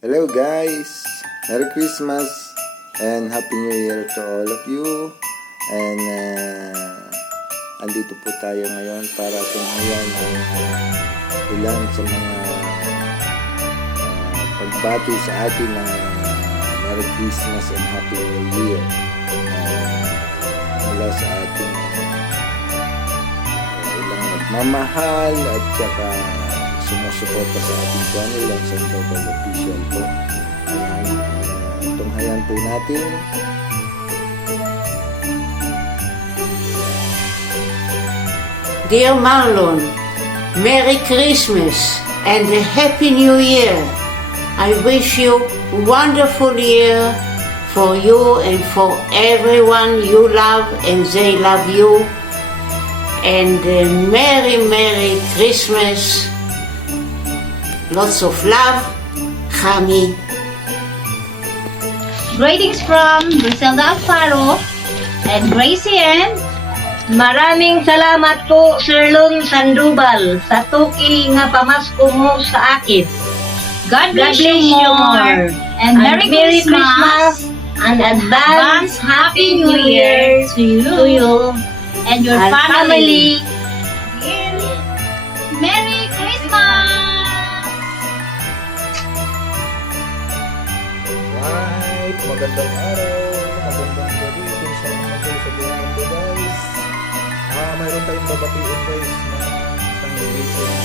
Hello guys! Merry Christmas and Happy New Year to all of you. And andito po tayo ngayon para tunghayan ang ilan sa mga pagbati sa atin ng Merry Christmas and Happy New Year mula sa ating ilang nagmamahal at saka sumusuporta sa ating channel ang San Global Official po. Ayan, tunghayan po natin. Dear Marlon, Merry Christmas and a Happy New Year. I wish you a wonderful year for you and for everyone you love and they love you. And a Merry, Merry Christmas. Lots of love, Kami. Greetings from Griselda Alfaro and Gracie Ann. Maraming salamat po, Sir Lon Sandoval, sa tuki nga pamasko mo sa akin. God bless you more. And Merry Christmas and advance Happy New Year to you and your family. Merry Christmas! Right, magandang araw, magandang gabi kung saan naman kayo sa buong mundo guys. Mayroon tayong babatiin guys na isang greeting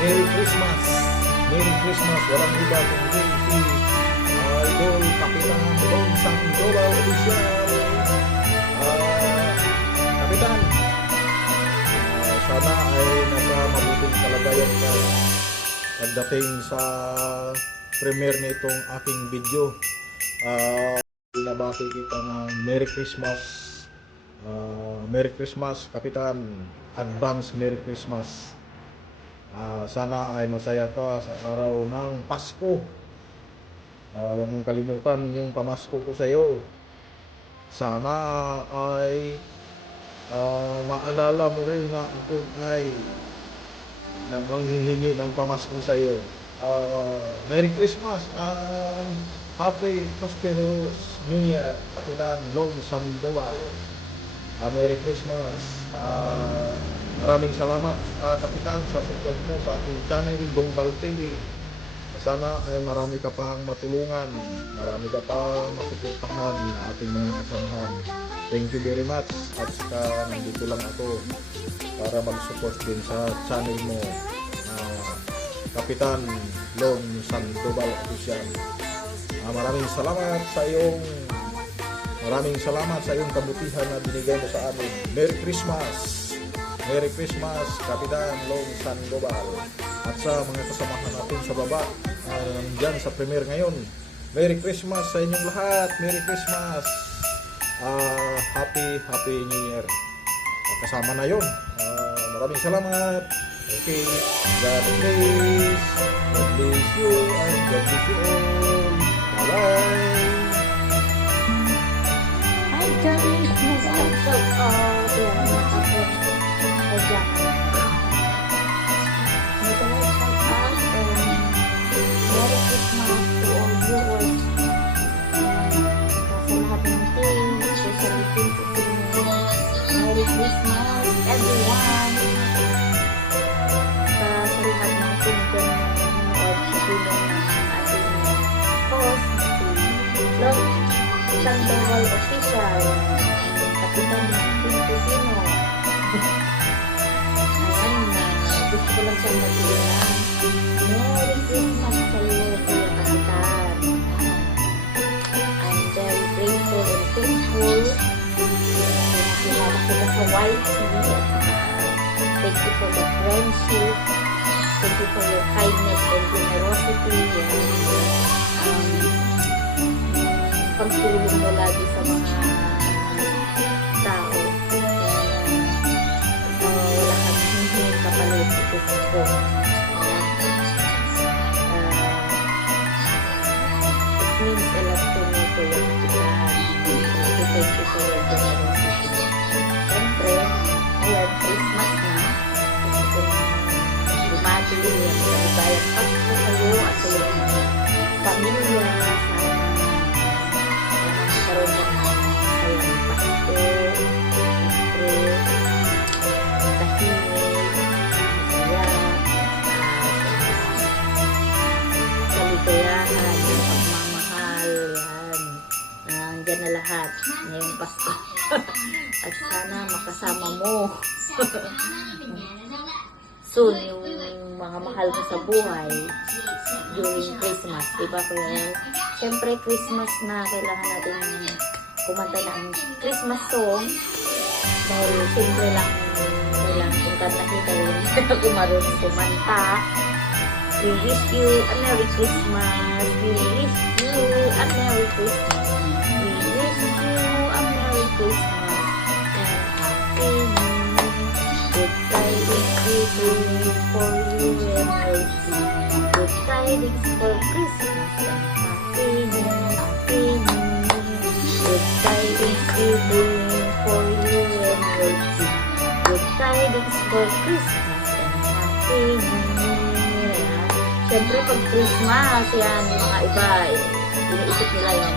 Merry Christmas. Merry Christmas, walang iba kundi si Idol Kapitan Lon Sandoval Official. Kapitan, sana ay nasa mabuting kalagayan ka pagdating sa premiere nitong aking video. Binabati kita ng Merry Christmas. Merry Christmas, Kapitan. Advance Merry Christmas. Sana ay masaya ka sa araw ng Pasko. Huwag mong kalimutan yung pamasko ko sa iyo. Sana ay maalala mo rin na ito ay manghihingi ng pamasko sa iyo. Merry Christmas and Happy Prosperous New Year, Kapitan Lon Sandoval. Merry Christmas. Maraming salamat, Kapitan, sa support mo sa ating channel, Dongbal TV. Sana ay marami ka pang matulungan, marami ka pang masuportahan na ating mga kasamahan. Thank you very much. At saka nandito lang ako para mag-support din sa channel mo, Kapitan Lon Sandoval Official. Maraming salamat sa iyong kabutihan na binigay mo sa amin. Merry Christmas! Merry Christmas, Kapitan Lon Sandoval. At sa mga kasamahan natin sa baba, nandyan sa premiere ngayon, Merry Christmas sa inyong lahat. Merry Christmas. Happy New Year. Kasama na yun. Maraming salamat. Okay, God bless. God bless you and God bless you all. Bye-bye. Hi guys, Merry Christmas everyone. Sa lahat ng pinto na nanonood sa tulong ng ating host, si Lon Sandoval Official, Kapitan Pinto Sino. Ayan na, gusto ko lang siyang mag-iwan ng Merry Christmas sa iyo, Kuya Kapitan. I'm very grateful and thankful. Kilala kita sa YT at thank you for the friendship, thank you for your kindness and generosity and pagtulong mo lagi sa mga tao. Wala kang hindi kapalit ito po. It means a lot to me to your thank you for your generosity. Siyempre, ayan, Christmas na. Gusto ko bumati yung libayang kaligayahan, ng pagmamahal, yan. Nandyan na lahat ngayong Pasko. At sana makasama mo soon yung mga mahal mo sa buhay during Christmas, diba Kuya? Siyempre Christmas na kailangan natin kumanta ng Christmas song dahil simple lang kung nakita yun ako marunong kumanta. We wish you a Merry Christmas. We wish you a Merry Christmas. We wish you a Merry Christmas and Happy New Year. Good tidings we bring for you and mercy. Good tidings for Christmas and Happy New Year. Good tidings we bring for you and mercy. Good tidings for Christmas and Happy New Year. Siyempre pag Christmas, yan, yung mga iba, iniisip nila yung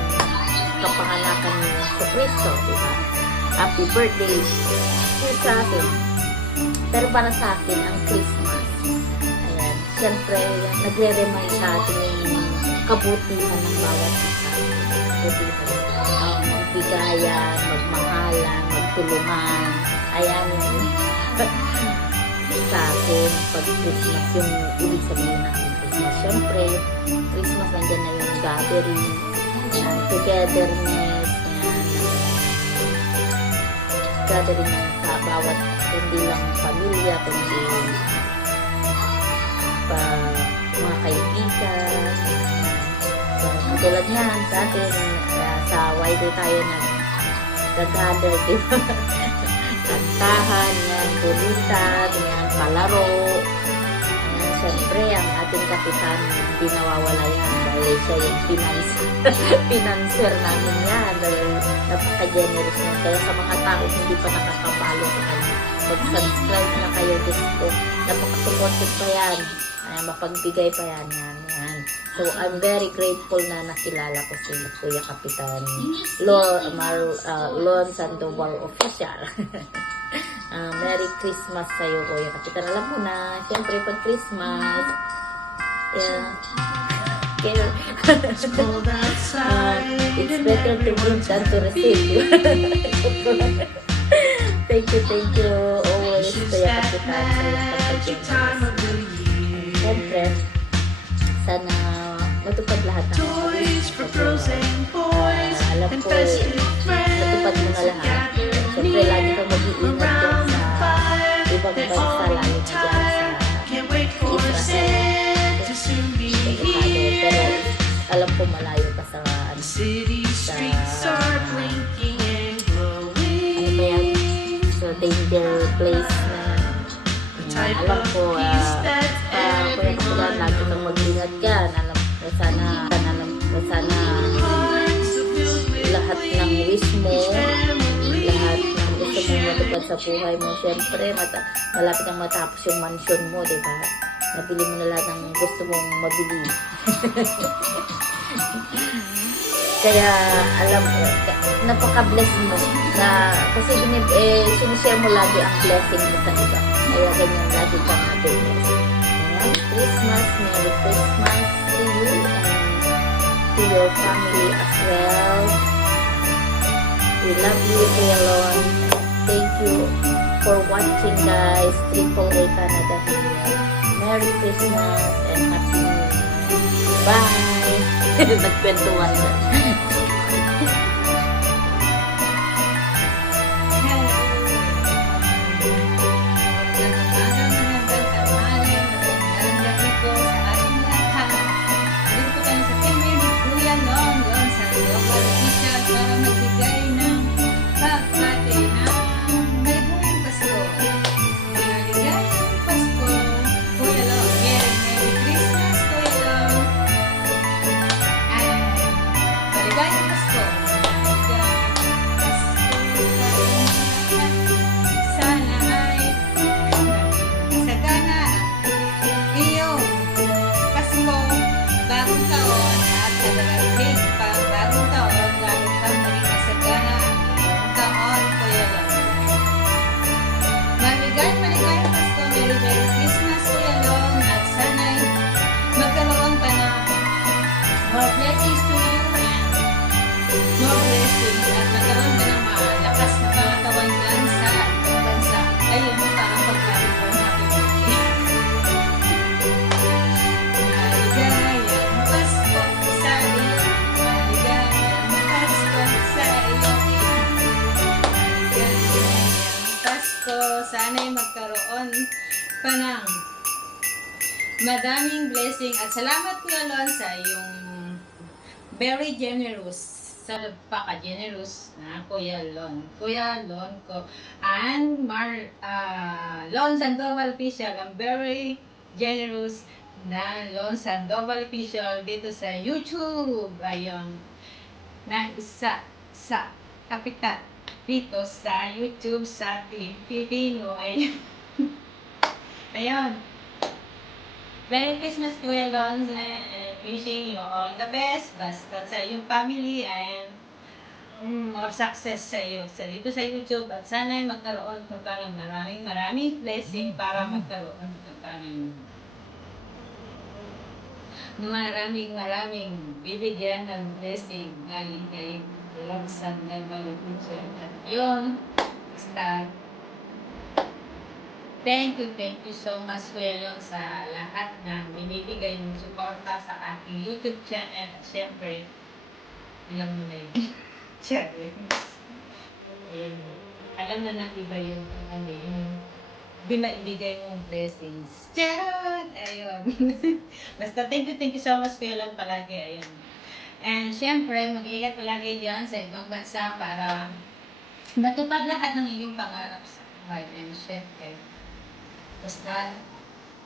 kapanganakan ni sa Kristo, diba? Happy birthday sa akin. Pero para sa akin, ang Christmas, ayan, siyempre, nagre-remind sa atin yung kabutihan ng bawat isa. Kabutihan. Magbigayan, magmahalan, magtulungan. Ayan yung sa akin, pag Christmas, yung ibig sabihin natin Christmas. Siyempre, Christmas nandyan na yung gathering, yan, togetherness, yan, gathering ng bawat, hindi lang pamilya, kundi mga kaibigan. So, tulad yan, sa atin, sa YD tayo nag-gather, diba? Kantahan, yan, kulitan, yan, palaro. Yan, siyempre, ang ating kapitan, hindi nawawala yan dahil siya yung financer namin yan dahil napaka-generous yan. Kaya sa mga tao hindi pa nakakapalo sa kanya, mag-subscribe na kayo gusto. Napaka-supportive pa yan. Ay, mapagbigay pa yan, yan. So, I'm very grateful na nakilala ko si Kuya Kapitan Lon Sandoval Official. Merry Christmas sa'yo, Kuya Kapitan. Alam mo na, siyempre pag Christmas, it's better to give than to receive. Thank you always, Kuya Kapitan. Siyempre, sana matupad lahat ng mga wish ko. Alam ko, matupad mo na lahat. Siyempre, lagi kang mag-iingat dyan sa ibang bansa, lalo na dyan sa Israel. Pero alam ko malayo ka sa ano ba yan? So, danger place na alam ko, Kuya Kapitan, lagi kang mag-ingat yan. Alam ko, sana lahat ng wish mo, lahat ng gusto mong matupad sa buhay mo, siyempre, malapit nang matapos yung mansion mo, diba? Nabili mo na lahat ng gusto mong mabili. Kaya, alam mo, napaka-bless mo na, kasi sinishare mo lagi ang blessing mo sa iba. Kaya ganyan, lagi kang na-bless. Christmas, Merry Christmas to you and to your family as well. We love you, Kuya Lon. Thank you for watching, guys. AAA Canada here. Merry Christmas and Happy New Year. Bye! Nagkwentuhan na. magkaroon pa ng madaming blessing. At salamat Kuya Lon sa iyong very generous, sa paka-generous na Kuya Lon. Kuya Lon ko. And Lon Sandoval Official, ang very generous na Lon Sandoval Official dito sa YouTube. Ayun. Na isa sa kapitan dito sa YouTube sa Pilipino. Ayun. Ayun. Merry Christmas, Kuya Lons, and wishing you all the best. Basta sa iyong family and more success sa iyo dito sa YouTube. At sana magkaroon ka ng maraming blessing para magkaroon ka ng maraming bibigyan ng blessing galing kay Longsan na malupunsan. At yun, basta thank you so much, Kuya Lon, sa lahat na binibigay ng suporta sa aking YouTube channel. At syempre, alam mo na yun. Syempre. Alam na natin ba yung binaibigay mong blessings. Charot! Ayun. Basta thank you so much, Kuya Lon, palagi. Ayun. And syempre, mag-iingat palagi dyan sa ibang bansa para matupad lahat ng iyong pangarap sa buhay. And syempre, basta,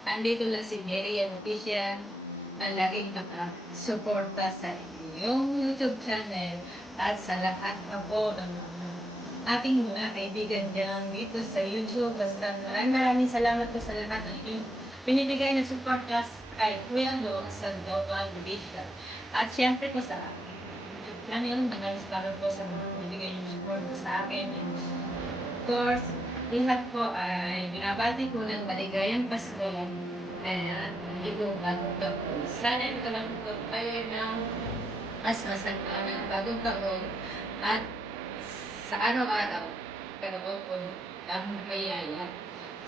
andito lang si Mary and Official ang laging nakasuporta sa iyong YouTube channel at sa lahat na po ng ating mga kaibigan dyan dito sa YouTube. Basta maraming salamat po sa lahat ng iyong binibigay na suporta kay Kuya Lon Sandoval Official. At syempre po sa YouTube channel, maraming salamat po sa mga binibigay yung suporta sa akin. And of course, lahat po ay binabati ko ng maligayang Pasko. Ayan, itong bagong taon. Sana ito lang po kayo ng mas masagpa ng bagong taon. At sa araw-araw, karoon po ang mayaya.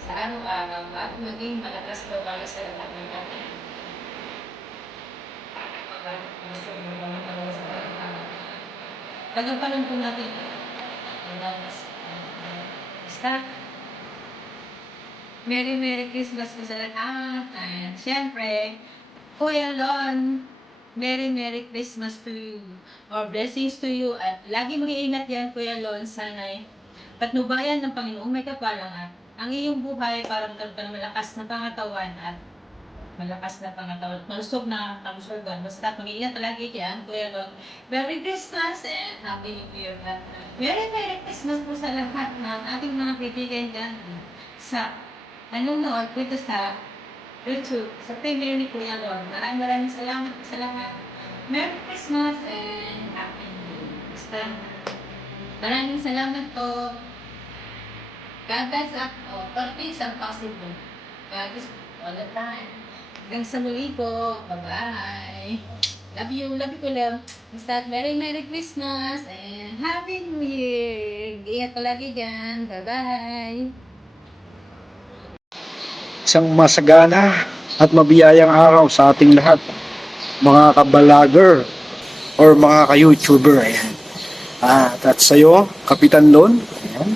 Sa araw-araw, at maging malakas po para sa lahat ng atin. Tagapalan po natin. Basta, Merry Christmas po sa lahat. And syempre, Kuya Lon, Merry Christmas to you. Or blessings to you. At lagi mag-iingat yan, Kuya Lon. Sana'y patnubayan ng Panginoong may kapalang at ang iyong buhay para magkaroon ka ng malakas na pangatawan at malusog na kalusugan. Basta mag-iingat palagi yan, Kuya Lon. Merry Christmas and Happy New Year. Merry Christmas po sa lahat ng ating mga kaibigan dyan sa nanonood dito sa YouTube, sa premiere ni Kuya Lon. Maraming salamat sa lahat. Merry Christmas and Happy New Year. Basta, maraming salamat po. God bless us all. But peace and possible. God is all the time. Hanggang sa muli po. Bye-bye. Love you Kuya. Basta, Merry Christmas and Happy New Year. Ingat ko lagi dyan. Bye-bye. Isang masagana at mabiyayang araw sa ating lahat, mga kabalager or mga ka-YouTuber. Ayan. At sa'yo, Kapitan Lon. Ayan.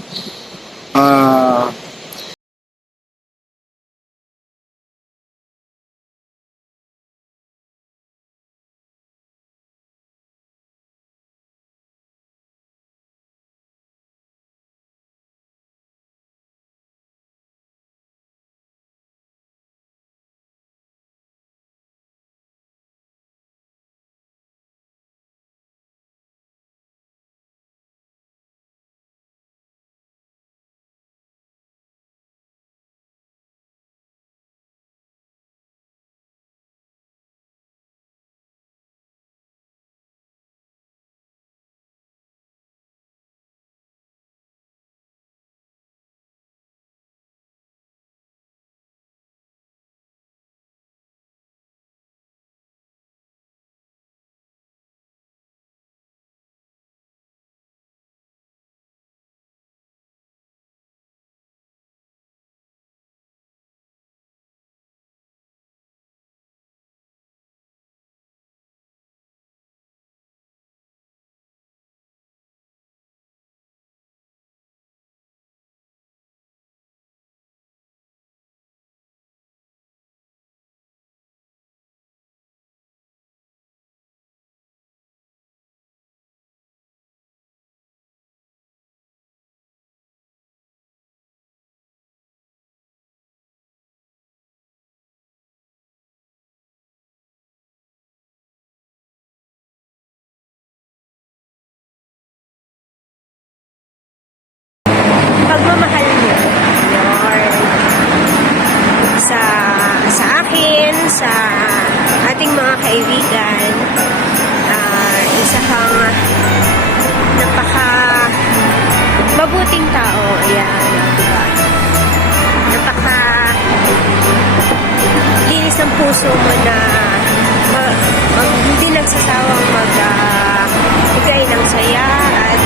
pagmamahal mo. Lord. Sa akin, sa ating mga kaibigan, isa kang napaka mabuting tao. Ayan, diba? Napaka linis ng puso mo na hindi nagsasawang magbigay ng saya at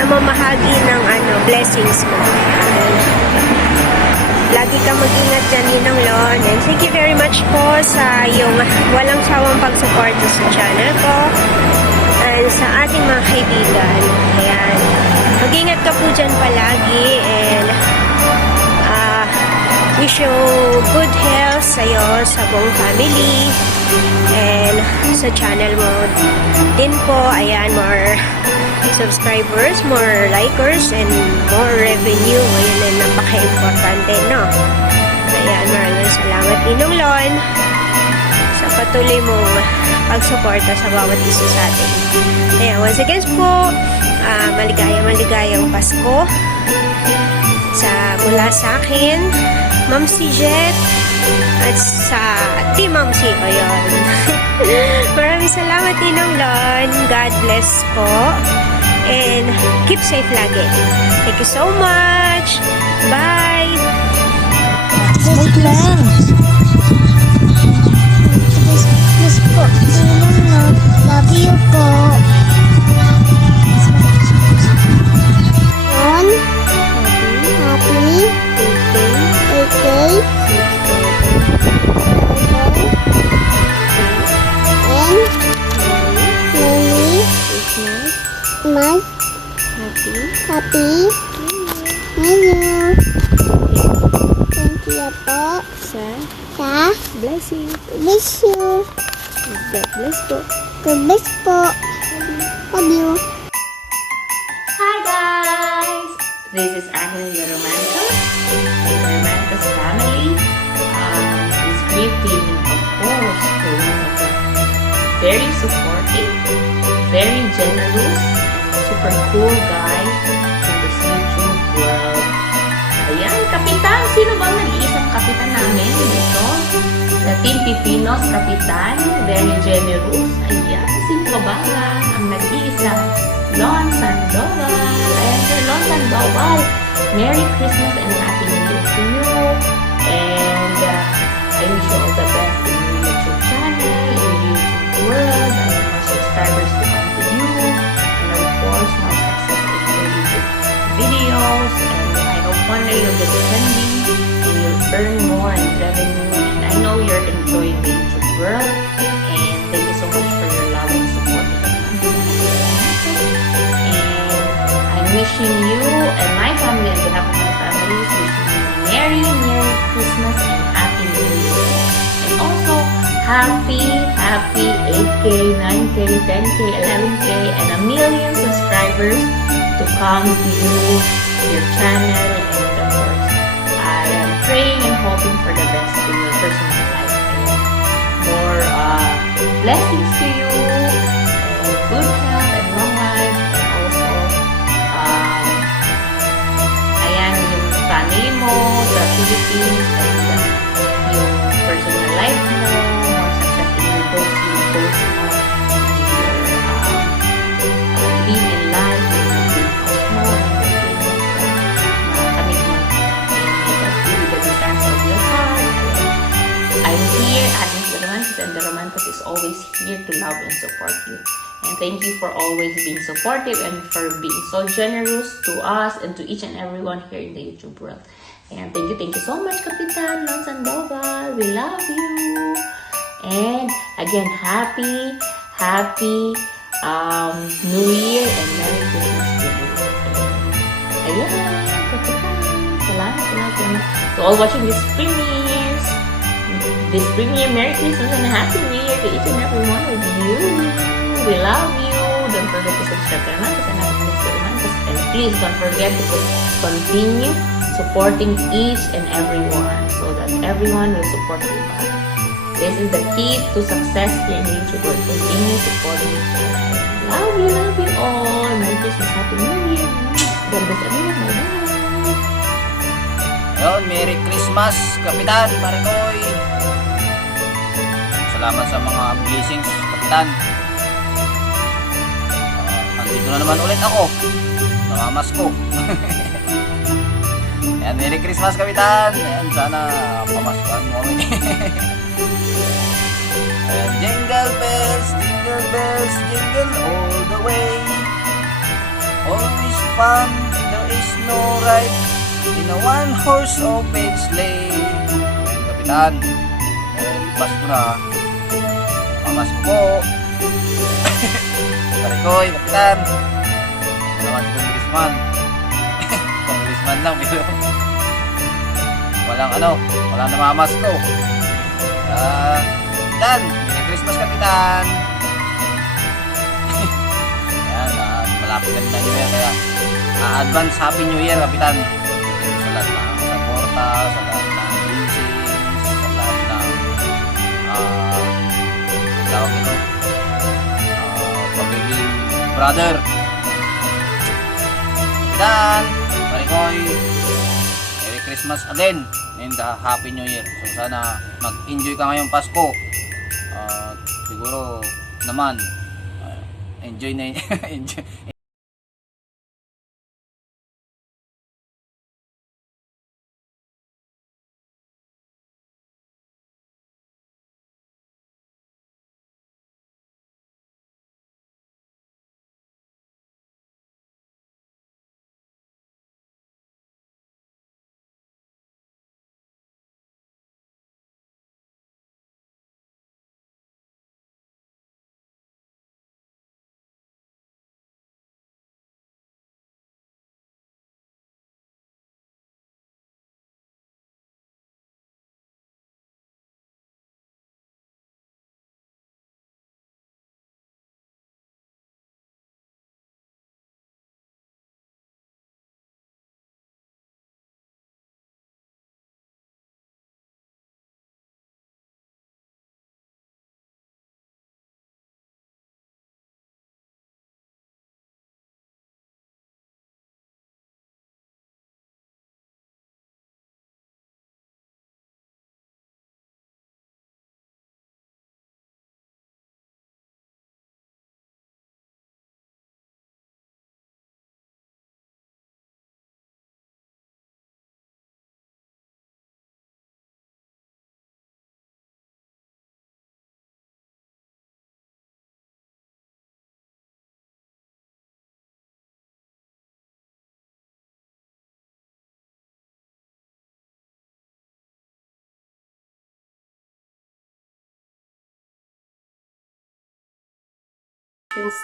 namamahagi ng blessings mo. Ayan. Lagi kang mag-ingat dyan, Ninang Lon. And thank you very much po sa iyong walang sawang pagsuporta sa channel ko and sa ating mga kaibigan. Ayan. Mag-ingat ka po dyan palagi and wish you good health sa'yo, sa buong family and sa channel mo din po. Ayan, more subscribers, more likers, and more revenue. Ayun ay napaka-importante, no? Ayan, maraming salamat, Ninong Lon, sa patuloy mong pagsuporta sa bawat isa sa atin. Ayan, once again po, maligayang Pasko mula sa akin, Ma'am si Jet, at sa Team Ma'am si Oyon. Maraming salamat, Ninong Lon. God bless po. And keep safe lagi. Thank you so much. Bye. Wait lang. Miss po, Ninong Lon. Love you po. Lon, happy birthday. And Merry Christmas. Happy New Year. Thank you po sa blessing. Bless you. God bless po. God bless po. Love you. Hi guys! This is Angel Romantos and the Romantos family is greeting, of course, to one of the very supportive, very generous, and super cool guy in this YouTube world. Ayan, Kapitan! Sino bang nag-iisang Kapitan namin dito? The Team Pipinos Kapitan, very generous. Ayan, sino ba ang nag-iisang Lon Sandoval? Ayan, Sir Lon Sandoval, Merry Christmas and Happy New Year to you. And I wish you all the best in your YouTube channel, in your YouTube world. I want more subscribers to come to you. And of course, more success in your YouTube videos. And I hope one day you'll get trending and you'll earn more in revenue. And I know you're enjoying the YouTube world. And thank you so much for your love and support. And I'm wishing you and my family, on behalf of my family, is wishing you a Merry Christmas and Happy New Year. And also, happy 8K, 9K, 10K, 11K, and a million subscribers to come to you, your channel, and of course, I am praying and hoping for the best in your personal life. And more blessings to you, and good health and long life, and also, ayan, yung family mo, sa Philippines, and yung personal life mo, more success in your goals mo, in your dream in life, in your dream house mo, and everything, commitment, and make us really the desires of your heart. I'm here, Agnes the Romantos, and the Romantos is always here to love and support you. And thank you for always being supportive and for being so generous to us and to each and everyone here in the YouTube world. And thank you so much, Kapitan Lon Sandoval. We love you. And again, happy New Year and Merry Christmas to you. Ayan, Kapitan. Salamat. To all watching this premiere, Merry Christmas and Happy New Year to each and every one of you. We love you. Don't forget to subscribe to Romantos and Romantos. And please don't forget to continue supporting each and everyone so that everyone will support you back. This is the key to success in YouTuber. Continue supporting each other. Love you all. Merry Christmas, Happy New Year. God bless everyone. Bye-bye. Yun, Merry Christmas, Kapitan, Marikoy. Salamat sa mga blessings, Kapitan. Nandito na naman ulit ako. Namamas ko. Ayan, Merry Christmas, Kapitan. Ayan, sana pamaskuhan mo kami. Ayan, jingle bells, jingle all the way. Always fun, there is no ride in a one-horse open sleigh. Ayan, Kapitan. Ayan, Pasko na. Pamas ko po. Marikoy, Kapitan. Ano naman si Congressman? Congressman lang, pero walang namamas ko. Kapitan, Merry Christmas, Kapitan. Ayan, malapit na New Year, kaya advance Happy New Year, Kapitan. Sa lahat ng suporta, sa lahat ng blessings, sa lahat ng tawag ito, pagiging brother. Kapitan, Marikoy, Merry Christmas again and Happy New Year. So sana mag-enjoy ka ngayong Pasko. Siguro naman enjoy na enjoy.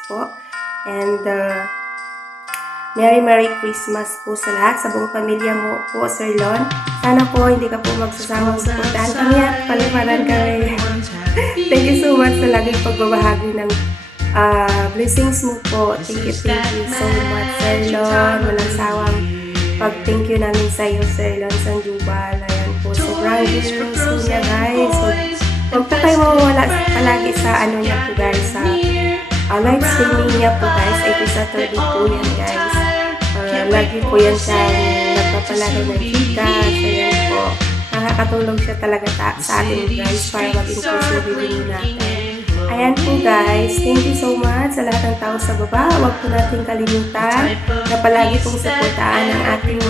po. And Merry Christmas po sa lahat, sa buong pamilya mo po, Sir Lon. Sana po hindi ka po magsasawang suportahan kami at paliparan kami. Thank you so much sa laging pagbabahagi ng blessings mo po. Thank you so much, Sir Lon. Walang sawang pag-thank you namin sa iyo, Sir Lon Sandoval. Ayan po, sobrang gusto niya, guys. So, huwag po kayo mawawala palagi sa ano niya po, guys, sa live streaming niya po, guys. Every Saturday po yan, guys. Lagi po yan siya nagpapalaki ng Gcash. Ayan po. Nakakatulong siya talaga sa atin, guys, para mag-increase yung revenue natin. Ayan po, guys. Thank you so much sa lahat ng tao sa baba. Huwag po natin kalimutan na palagi pong supportaan ang ating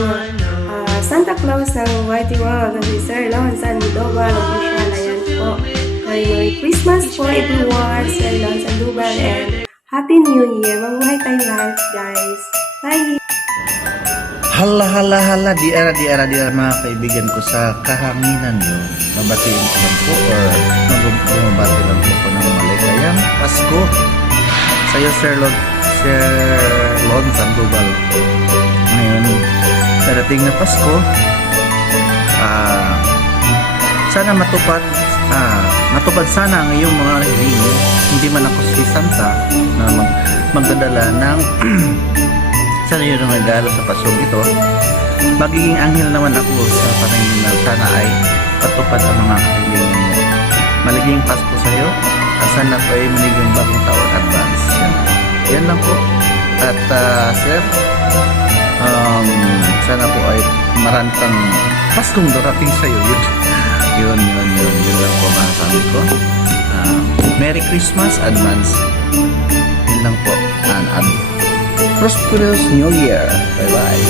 Santa Claus ng YT World, si Sir Lon Sandoval Official. Ayan po. Merry Christmas po, everyone. Sir Lon Sandoval, and Happy New Year. Mabuhay tayo lahat, guys. Bye! Hala, di era mga kaibigan ko sa kahanginan nyo. Mabatiin ko lang po or bumabati lang po ng maligayang Pasko sa iyo, Sir Lon Sandoval. Ngayon, darating na Pasko, sana matupad sana ang iyong mga hiling. Hindi man ako si Santa na magdadala ng sana yun ang regalo sa Pasong ito. Magiging anghel naman ako sa panahon na sana ay patupad ang mga kahilingan mo. Maliging Pasko sa iyo. At sana po ay maliging bagong taon advance. Yan lang po. At sir, sana po ay marami kang Paskong darating sa iyo. Yun lang po masasabi ko. Merry Christmas advance. Yun lang po. And prosperous New Year. Bye-bye.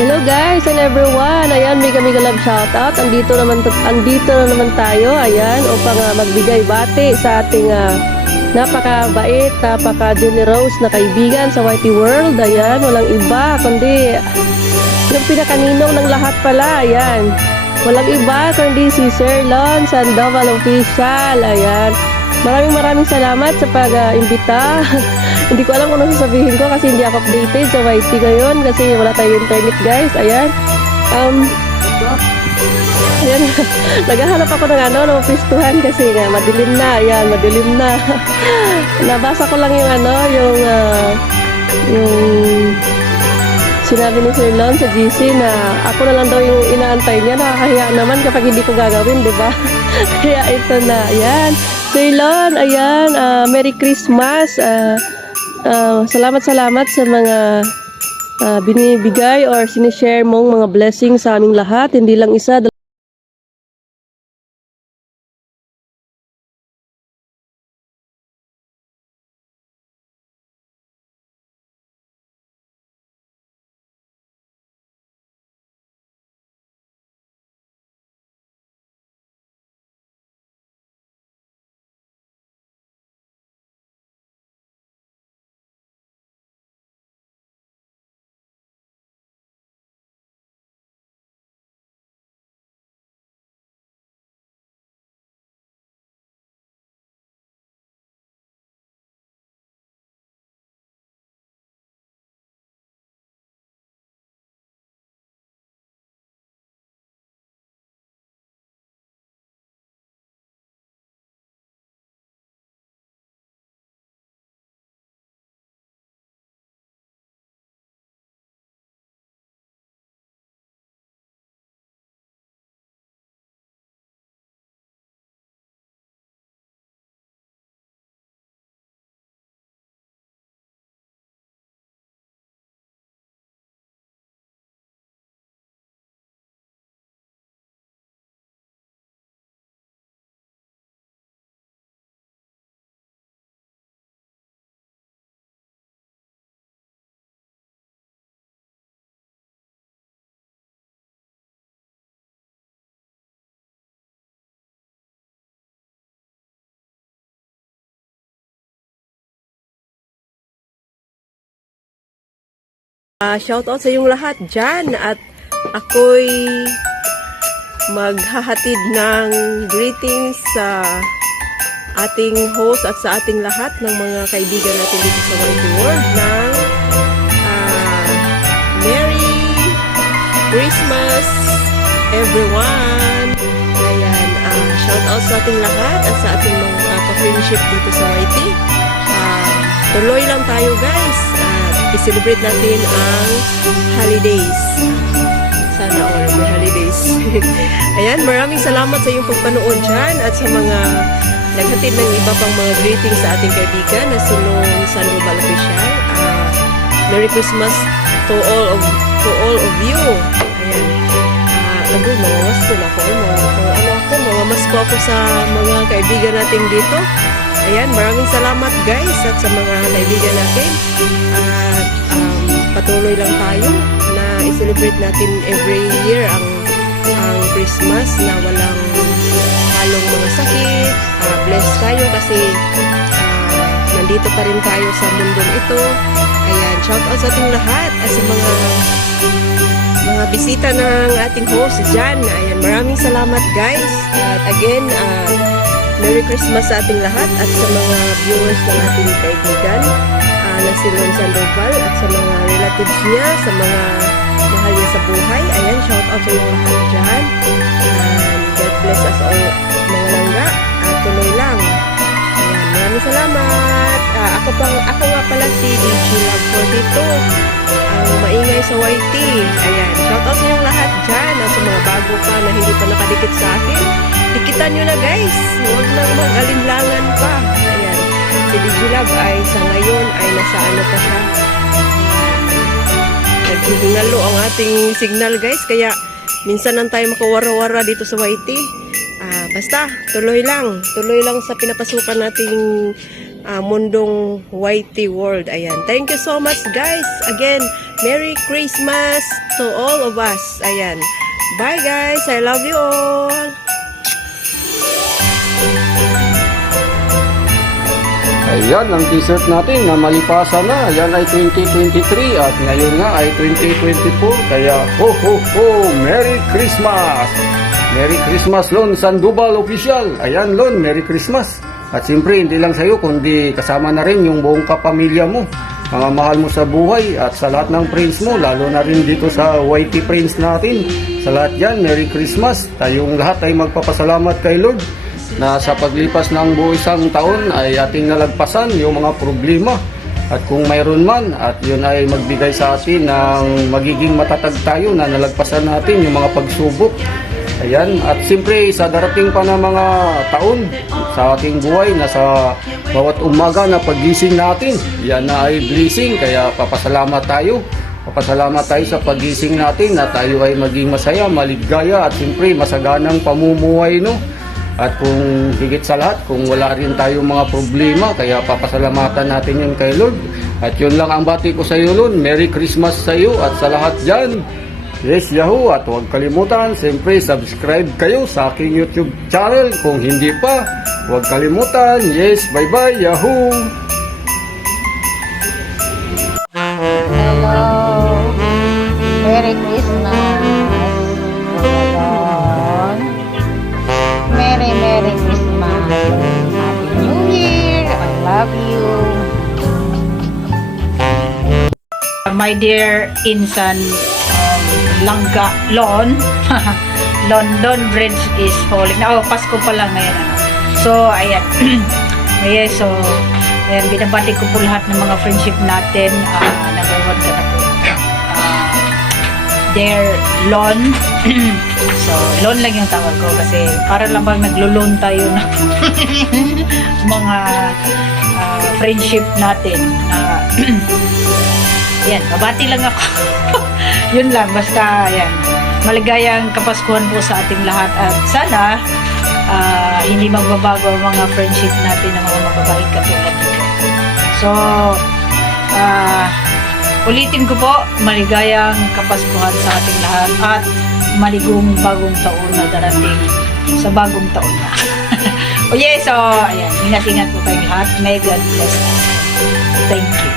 Hello guys and everyone. Ayan, mega love shoutout. Andito na naman tayo. Ayan, upang magbigay bati sa ating napakabait, napaka-generous na kaibigan sa Whitey World. Ayan, walang iba kundi yung pinakaninong ng lahat pala. Ayan, walang iba kundi si Sir Lon Sandoval Official. Ayan, maraming salamat sa pag-imbita. Hindi ko alam kung ano sasabihin ko kasi hindi ako updated sa YT ngayon kasi wala tayong internet guys. Ayan. Ayan. Naghahanap ako ng pistuhan kasi nga madilim na. Ayan, madilim na. Nabasa ko lang yung yung sinabi ni Sir Lon sa GC na ako na lang daw yung inaantay niya. Nakakahiya naman kapag hindi ko gagawin, di ba? Kaya ito na. Ayan. Sir Lon, ayan. Merry Christmas. Salamat sa mga binibigay or sinishare mong mga blessings sa aming lahat. Hindi lang isa, shoutout sa iyong lahat dyan at ako'y maghahatid ng greetings sa ating host at sa ating lahat ng mga kaibigan natin dito sa Whitey World ng Merry Christmas everyone. Ayan, shoutout sa ating lahat at sa ating mga ka-friendship dito sa Whitey. Tuloy lang tayo guys. I-celebrate natin ang holidays. Sana all may holidays. Ayan, maraming salamat sa iyong pagpanood dyan at sa mga naghatid ng iba pang mga greetings sa ating kaibigan na si Lon Sandoval Official. Merry Christmas to all of you. Ayan. Mamamas ko na ako. Mamamas ko ako sa mga kaibigan natin dito. Ayan, maraming salamat guys at sa mga kaibigan natin. At patuloy lang tayo na i-celebrate natin every year ang Christmas na walang halong mga sakit. Blessed tayo kasi nandito pa rin tayo sa mundong ito. Ayan, shout out sa ating lahat at sa mga bisita ng ating host dyan. Ayan, maraming salamat guys. At again, Merry Christmas sa ating lahat at sa mga viewers ng ating kaibigan na si Lon Sandoval at sa mga relatives niya, sa mga mahal niya sa buhay. Ayan, shout out sa mga lahat dyan. And God bless us all mga langga at tuloy lang. Ayan, maraming salamat. Ako nga pala si DJ Love 42, ang maingay sa YT. Ayan, shout out sa yung lahat dyan at sa mga bago pa na hindi pa nakadikit dumidikit sa akin. Dikitan nyo na guys. Huwag nang mag-alinlangan pa. Ayan. Si Digilab ay sa ngayon ay nasa ano pa siya. Naghihingalo ang ating signal guys. Kaya minsan lang tayo makawara-wara dito sa YT. Basta, tuloy lang. Tuloy lang sa pinapasukan nating mundong YT world. Ayan. Thank you so much guys. Again, Merry Christmas to all of us. Ayan. Bye guys. I love you all. Ayan ang t-shirt natin na malipasan na. Yan ay 2023 at ngayon nga ay 2024. Kaya ho ho ho! Merry Christmas! Merry Christmas Lon Sandoval Official. Ayan Lon, Merry Christmas. At siyempre hindi lang sa'yo kundi kasama na rin yung buong kapamilya mo. Mga mahal mo sa buhay at sa lahat ng friends mo, lalo na rin dito sa YT friends natin. Sa lahat yan, Merry Christmas. Tayong lahat ay magpapasalamat kay Lord na sa paglipas ng buong isang taon ay ating nalagpasan yung mga problema. At kung mayroon man, at yun ay magbigay sa atin ng magiging matatag tayo na nalagpasan natin yung mga pagsubok. Ayan, at siyempre sa darating pa na mga taon sa ating buhay na sa bawat umaga na pagising natin, yan na ay blessing, kaya papasalamat tayo. Papasalamat tayo sa pagising natin na tayo ay maging masaya, maligaya at siyempre masaganang pamumuhay, no? At kung higit sa lahat, kung wala rin tayong mga problema, kaya papasalamatan natin yun kay Lord. At yun lang ang bati ko sa iyo, Lord. Merry Christmas sa iyo at sa lahat dyan. Yes, Yahoo! At huwag kalimutan, siyempre subscribe kayo sa aking YouTube channel. Kung hindi pa, huwag kalimutan. Yes, bye-bye, Yahoo! Hello. Merry Christmas. Ramadan. Merry Christmas. Happy New Year. I love you. My dear Insan Langga Lon. London Bridge is falling. Oh, Pasko pa lang ngayon. So, ayan. Ayan, so, ayan, binabati ko po lahat ng mga friendship natin. Number 1 ka na po. Dear Lon. So, Lon lang yung tawag ko kasi para lang bang naglo-loan tayo ng mga friendship natin. Yan, babati lang ako. Yun lang, basta yan. Maligayang Kapaskuhan po sa ating lahat at sana hindi magbabago ang mga friendship natin ng mga mababait katulad nito. So, ulitin ko po, maligayang Kapaskuhan sa ating lahat at maligong bagong taon na darating sa bagong taon na. O yes, so, ayan, ingat-ingat po kayong lahat. May God bless us. Thank you.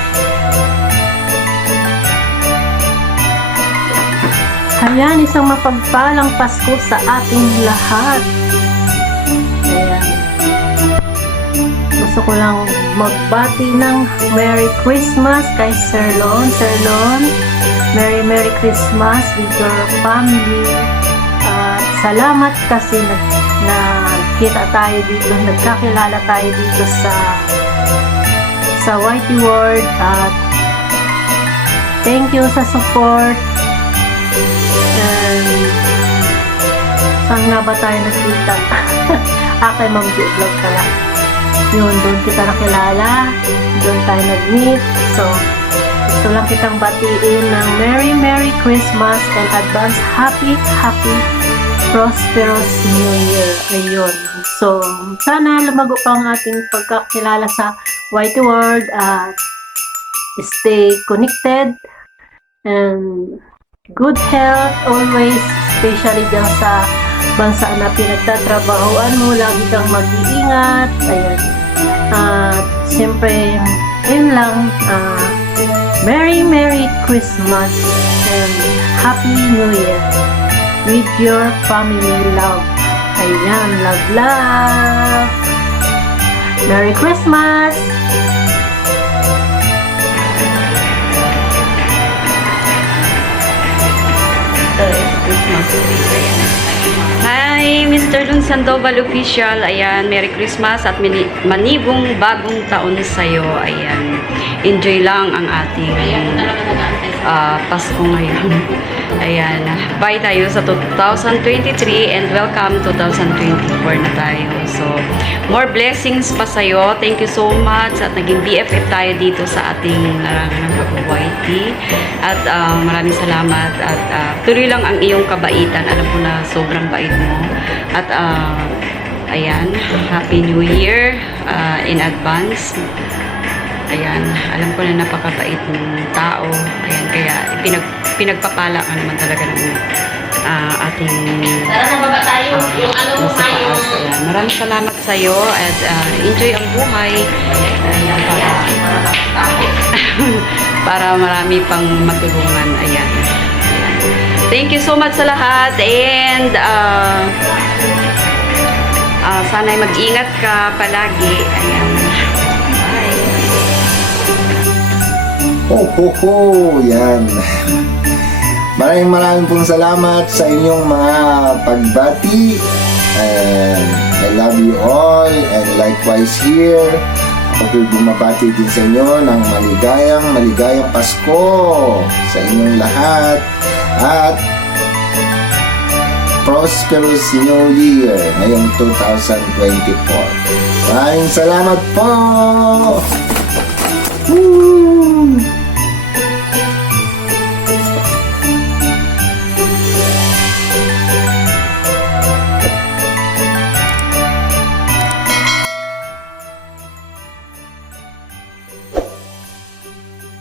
Ayan, isang mapagpalang Pasko sa ating lahat. Ayan. Gusto ko lang magbati ng Merry Christmas kay Sir Lon. Sir Lon, Merry Christmas with your family. Salamat kasi nagkita tayo dito, nagkakilala tayo dito sa YT World. At thank you sa support. Saan nga ba tayo nakita? Kay Ma'am G Vlog pala. Yun, doon kita nakilala. Doon tayo nag-meet. So, gusto lang kitang batiin ng Merry Christmas and advance happy prosperous New Year. Ayun. So, sana lumago pa ang ating pagkakilala sa YT World at stay connected and good health always, especially dyan sa bansa na pinagtatrabahoan mo. Lagi kang mag-iingat. Ayan. At siyempre, yun lang. Merry Christmas and Happy New Year with your family love. Ayan, love. Merry Christmas! Hi, Mr. Lon Sandoval Official. Ayan, Merry Christmas at manibong bagong taon sa'yo. Ayan, enjoy lang ang ating Pasko ngayon. Ayan, bye tayo sa 2023 and welcome 2024 na tayo. So, more blessings pa sa'yo. Thank you so much at naging BFF tayo dito sa ating larangan ng pag-YT. At maraming salamat at tuloy lang ang iyong kabaitan. Alam ko na sobrang bait mo. At ayan, Happy New Year in advance. Ayan, alam ko na napakabait ng tao. Ayan, kaya pinagpapala ka naman talaga ng ating Tara na baba tayo. Yung ano mo nasa taas. Ayan, maraming salamat sa iyo at enjoy ang buhay. Ayan, para marami pang matulungan. Ayan. Ayan. Thank you so much sa lahat and sana'y mag-ingat ka palagi. Ayan. Bye. Yan. Maraming pong salamat sa inyong mga pagbati. And I love you all. And likewise here, ako po'y bumabati din sa inyo ng maligayang Pasko sa inyong lahat. At prosperous New Year ngayong 2024. Maraming salamat po! Woo!